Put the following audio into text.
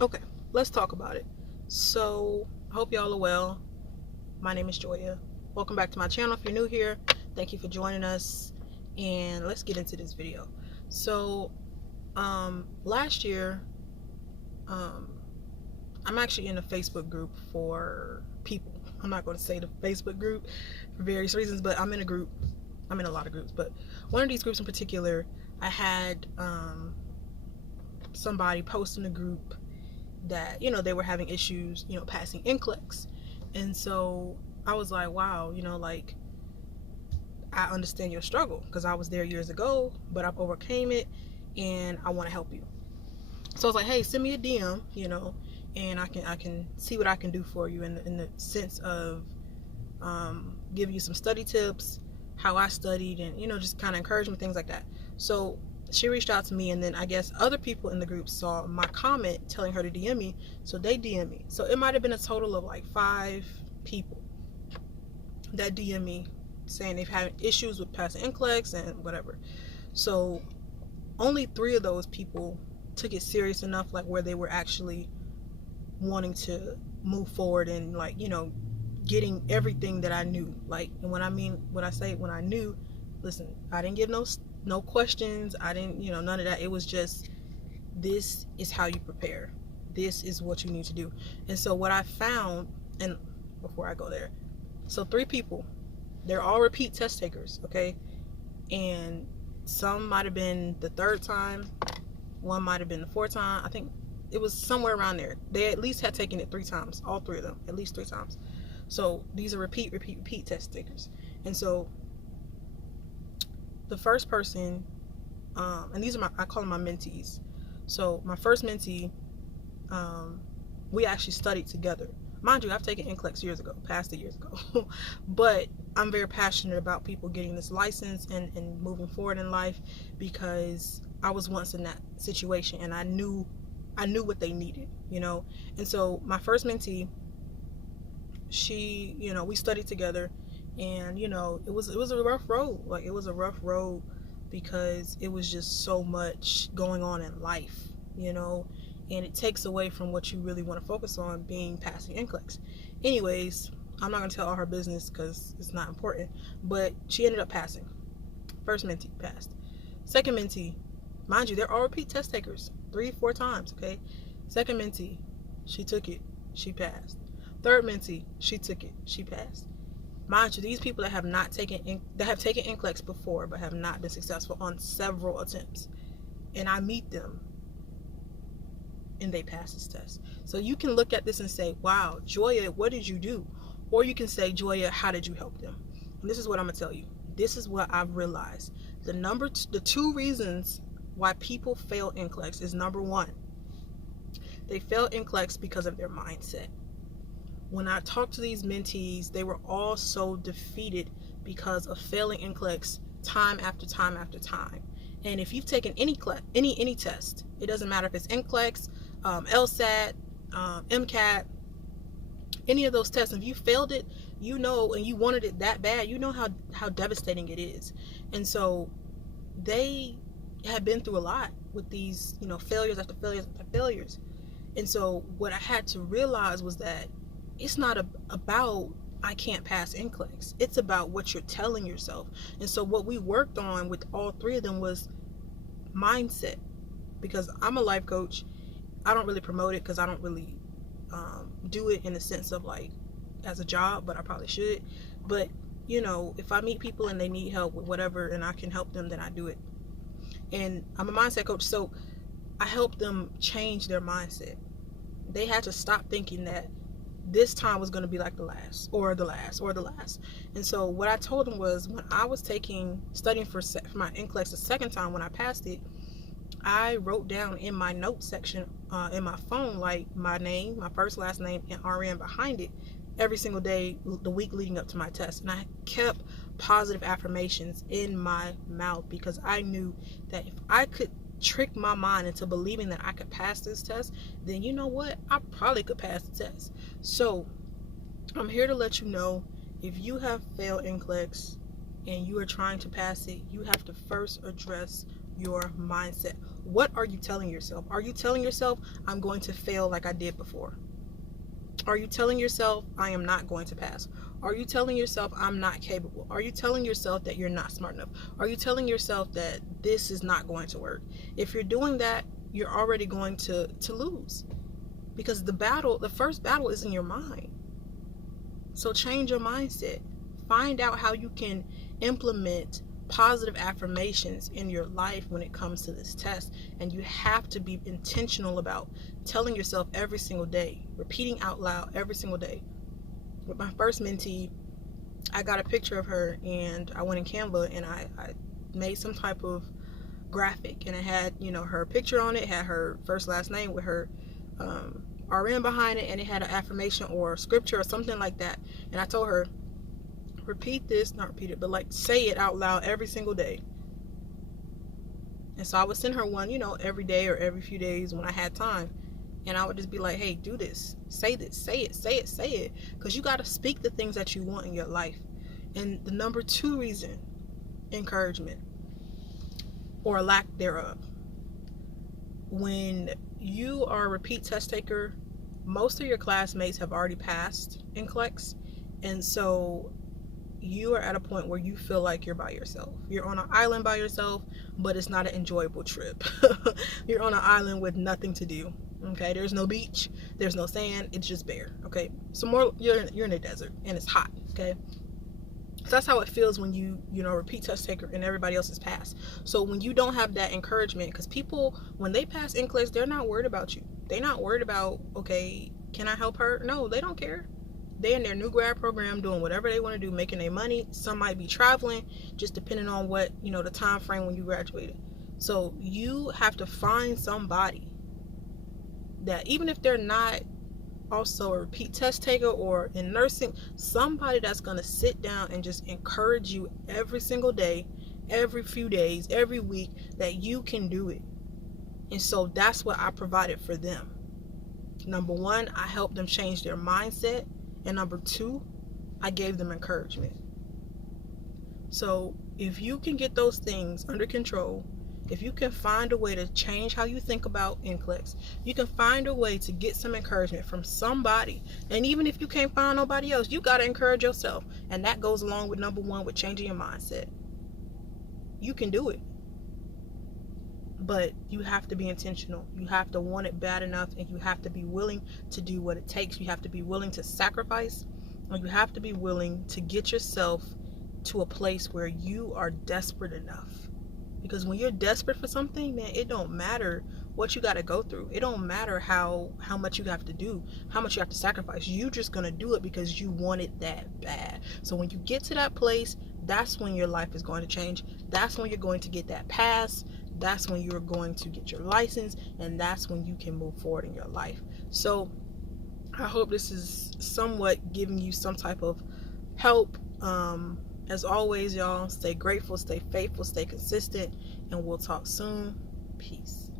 Okay, let's talk about it. So, I hope y'all are well. My name is Joya. Welcome back to my channel. If you're new here, thank you for joining us. And let's get into this video. So, last year, um, I'm actually in a Facebook group for people. I'm not going to say the Facebook group for various reasons, but I'm in a group. I'm in a lot of groups, but one of these groups in particular, I had somebody post in the group that they were having issues passing NCLEX. And so I was like, wow, like, I understand your struggle because I was there years ago, but I've overcame it and I want to help you. So I was like, hey, send me a DM, and I can see what I can do for you in the sense of give you some study tips, how I studied, and just kind of encouragement, things like that. So she reached out to me, and then I guess other people in the group saw my comment telling her to DM me, so they DM me. So it might have been a total of like 5 people that DM me saying they've had issues with passing NCLEX and whatever. So only 3 of those people took it serious enough, like where they were actually wanting to move forward and, like, getting everything that I knew. Like, and when I say when I knew, listen, I didn't give no questions. I didn't, none of that. It was just, this is how you prepare. This is what you need to do. And so what I found, and before I go there, so 3 people, they're all repeat test takers, okay? And some might have been the 3rd time, one might have been the 4th time. I think it was somewhere around there. They at least had taken it 3 times, all 3 of them, at least 3 times. So these are repeat test takers. And so the first person, and these are I call them my mentees. So my first mentee, we actually studied together. Mind you, I've taken NCLEX years ago, passed it years ago. But I'm very passionate about people getting this license and moving forward in life, because I was once in that situation and I knew what they needed, And so my first mentee, she, we studied together, and it was a rough road. Like, it was a rough road because it was just so much going on in life, and it takes away from what you really want to focus on, being passing NCLEX. Anyways, I'm not going to tell all her business because it's not important, but she ended up passing. First mentee passed. Second mentee, mind you, they're all repeat test takers, 3-4 times, okay? Second mentee, she took it, she passed. Third mentee, she took it, she passed. Mind you, these people that have taken NCLEX before but have not been successful on several attempts, and I meet them and they pass this test. So you can look at this and say, wow, Joya, what did you do? Or you can say, Joya, how did you help them? And this is what I'm gonna tell you. This is what I've realized. The 2 reasons why people fail NCLEX is, number 1, they fail NCLEX because of their mindset. When I talked to these mentees, they were all so defeated because of failing NCLEX time after time after time. And if you've taken any test, it doesn't matter if it's NCLEX, LSAT, MCAT, any of those tests, if you failed it, and you wanted it that bad, how devastating it is. And so they have been through a lot with these, failures after failures after failures. And so what I had to realize was that it's not about I can't pass NCLEX. It's about what you're telling yourself. And so what we worked on with all 3 of them was mindset. Because I'm a life coach, I don't really promote it because I don't really do it in the sense of, like, as a job, but I probably should. But if I meet people and they need help with whatever and I can help them, then I do it. And I'm a mindset coach, so I help them change their mindset. They had to stop thinking that this time was going to be like the last, or the last, or the last. And so what I told them was, when I was studying for my NCLEX the 2nd time, when I passed it, I wrote down in my notes section in my phone, like, my name, my first, last name, and RN behind it, every single day the week leading up to my test. And I kept positive affirmations in my mouth, because I knew that if I could trick my mind into believing that I could pass this test, then you know what, I probably could pass the test. So I'm here to let you know, if you have failed NCLEX and you are trying to pass it, you have to first address your mindset. What are you telling yourself? Are you telling yourself, I'm going to fail like I did before? Are you telling yourself, I am not going to pass? Are you telling yourself, I'm not capable? Are you telling yourself that you're not smart enough? Are you telling yourself that this is not going to work? If you're doing that, you're already going to lose, because the first battle is in your mind. So change your mindset. Find out how you can implement positive affirmations in your life when it comes to this test. And you have to be intentional about telling yourself every single day, repeating out loud every single day. With my first mentee, I got a picture of her, and I went in Canva and I made some type of graphic, and it had, her picture on it, had her first last name with her RN behind it, and it had an affirmation or scripture or something like that. And I told her, repeat this, not repeat it, but like say it out loud every single day. And so I would send her one, every day or every few days when I had time. And I would just be like, hey, do this, say it. Because you got to speak the things that you want in your life. And the number 2 reason, encouragement or lack thereof. When you are a repeat test taker, most of your classmates have already passed NCLEX. And so you are at a point where you feel like you're by yourself. You're on an island by yourself, but it's not an enjoyable trip. You're on an island with nothing to do. Okay, there's no beach, there's no sand, it's just bare. Okay, you're in a desert and it's hot. Okay, so that's how it feels when you repeat test taker and everybody else is passed. So when you don't have that encouragement, because people, when they pass NCLEX, they're not worried about you. They're not worried about, okay, can I help her? No, they don't care. They're in their new grad program doing whatever they want to do, making their money. Some might be traveling, just depending on what, the time frame when you graduated. So you have to find somebody that, even if they're not also a repeat test taker or in nursing, somebody that's going to sit down and just encourage you every single day, every few days, every week, that you can do it. And so that's what I provided for them. Number 1, I helped them change their mindset. And number 2, I gave them encouragement. So if you can get those things under control, if you can find a way to change how you think about NCLEX, you can find a way to get some encouragement from somebody. And even if you can't find nobody else, you got to encourage yourself. And that goes along with number 1, with changing your mindset. You can do it. But you have to be intentional. You have to want it bad enough, and you have to be willing to do what it takes. You have to be willing to sacrifice, or you have to be willing to get yourself to a place where you are desperate enough. Because when you're desperate for something, man, it don't matter what you got to go through. It don't matter how much you have to do, how much you have to sacrifice. You just going to do it because you want it that bad. So when you get to that place, that's when your life is going to change. That's when you're going to get that pass. That's when you're going to get your license, and that's when you can move forward in your life. So I hope this is somewhat giving you some type of help. As always, y'all, stay grateful, stay faithful, stay consistent, and we'll talk soon. Peace.